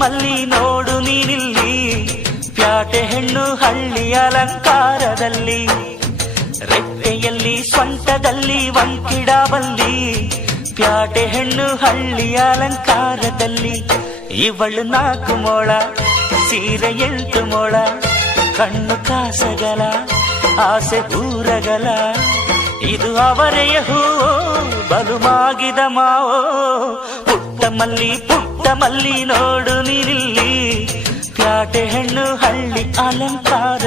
ಮಲ್ಲಿ ನೋಡು ನೀನಿಲ್ಲಿ, ಪ್ಯಾಟೆ ಹೆಣ್ಣು ಹಳ್ಳಿ ಅಲಂಕಾರದಲ್ಲಿ, ರೆಟ್ಟೆಯಲ್ಲಿ ಸ್ವಂಟದಲ್ಲಿ ಒಂಕಿಡಬಲ್ಲಿ, ಪ್ಯಾಟೆ ಹೆಣ್ಣು ಹಳ್ಳಿ ಅಲಂಕಾರದಲ್ಲಿ. ಇವಳು 4 ಮೊಳ ಸೀರೆ 8 ಮೊಳ, ಕಣ್ಣು ಕಾಸಗಲ ಆಸೆ ಊರಗಲ, ಇದು ಅವರೆಯ ಹೂವೋ ಬಲುಮಾಗಿದ ಮಾವೋ. ಪುಟ್ಟ ಮಲ್ಲಿ ನೋಡು ನೀನಿಲ್ಲಿ, ಪ್ಯಾಟೆ ಹೆಣ್ಣು ಹಳ್ಳಿ ಅಲಂಕಾರ.